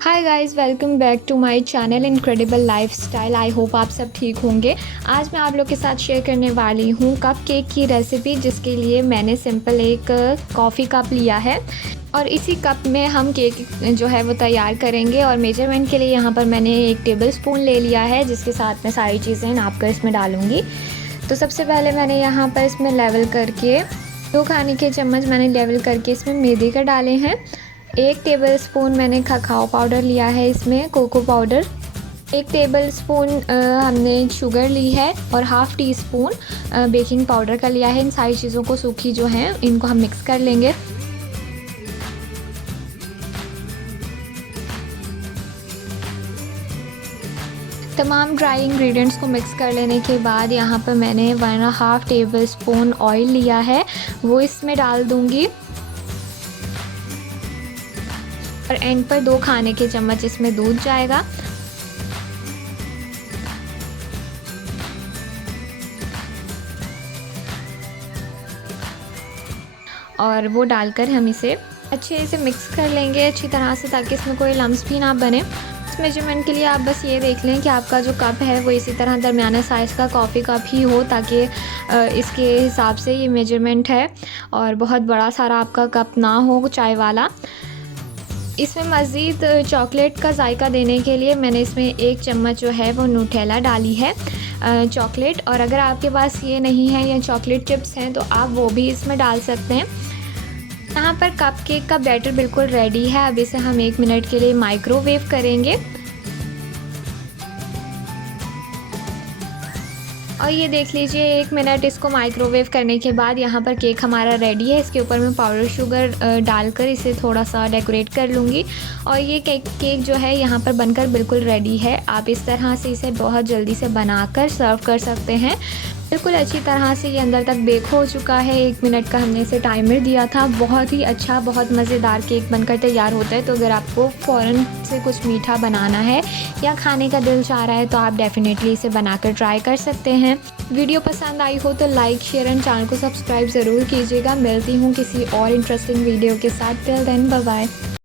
Hi guys, welcome back to my channel incredible lifestyle. I hope आप सब ठीक होंगे। आज मैं आप लोग के साथ शेयर करने वाली हूँ कप केक की रेसिपी, जिसके लिए मैंने सिंपल एक कॉफ़ी कप लिया है और इसी कप में हम केक जो है वो तैयार करेंगे। और मेजरमेंट के लिए यहाँ पर मैंने 1 टेबल स्पून ले लिया है, जिसके साथ मैं सारी चीज़ें नाप कर इसमें डालूँगी। तो सबसे पहले मैंने यहाँ पर इसमें लेवल करके 2 खाने के चम्मच मैंने लेवल करके इसमें मैदे का डाले हैं। 1 टेबल स्पून मैंने ककाओ पाउडर लिया है, इसमें कोको पाउडर। 1 टेबल स्पून हमने शुगर ली है और half tea spoon baking powder का लिया है। इन सारी चीज़ों को सूखी जो हैं इनको हम मिक्स कर लेंगे। तमाम ड्राई इंग्रेडिएंट्स को मिक्स कर लेने के बाद यहाँ पर मैंने 1.5 टेबल स्पून ऑयल लिया है, वो इसमें डाल दूँगी। और एंड पर 2 खाने के चम्मच इसमें दूध जाएगा। और वो डालकर हम इसे अच्छे से मिक्स कर लेंगे अच्छी तरह से, ताकि इसमें कोई लम्स भी ना बने। इस मेजरमेंट के लिए आप बस ये देख लें कि आपका जो कप है वो इसी तरह दरमियाना साइज़ का कॉफ़ी कप ही हो, ताकि इसके हिसाब से ये मेजरमेंट है। और बहुत बड़ा सारा आपका कप ना हो चाय वाला। इसमें मज़ीद चॉकलेट का जायका देने के लिए मैंने इसमें 1 चम्मच जो है वो न्यूटेला डाली है चॉकलेट। और अगर आपके पास ये नहीं है या चॉकलेट चिप्स हैं तो आप वो भी इसमें डाल सकते हैं। यहाँ पर कप केक का बैटर बिल्कुल रेडी है। अब इसे हम 1 मिनट के लिए माइक्रोवेव करेंगे। और ये देख लीजिए 1 मिनट इसको माइक्रोवेव करने के बाद यहाँ पर केक हमारा रेडी है। इसके ऊपर मैं पाउडर शुगर डालकर इसे थोड़ा सा डेकोरेट कर लूँगी। और ये केक जो है यहाँ पर बनकर बिल्कुल रेडी है। आप इस तरह से इसे बहुत जल्दी से बनाकर सर्व कर सकते हैं। बिल्कुल अच्छी तरह से ये अंदर तक बेक हो चुका है। 1 मिनट का हमने इसे टाइमर दिया था। बहुत ही अच्छा, बहुत मज़ेदार केक बनकर तैयार होता है। तो अगर आपको फ़ौरन से कुछ मीठा बनाना है या खाने का दिल चाह रहा है तो आप डेफ़िनेटली इसे बनाकर ट्राई कर सकते हैं। वीडियो पसंद आई हो तो लाइक, शेयर एंड चैनल को सब्सक्राइब ज़रूर कीजिएगा। मिलती हूँ किसी और इंटरेस्टिंग वीडियो के साथ। Till then, bye bye.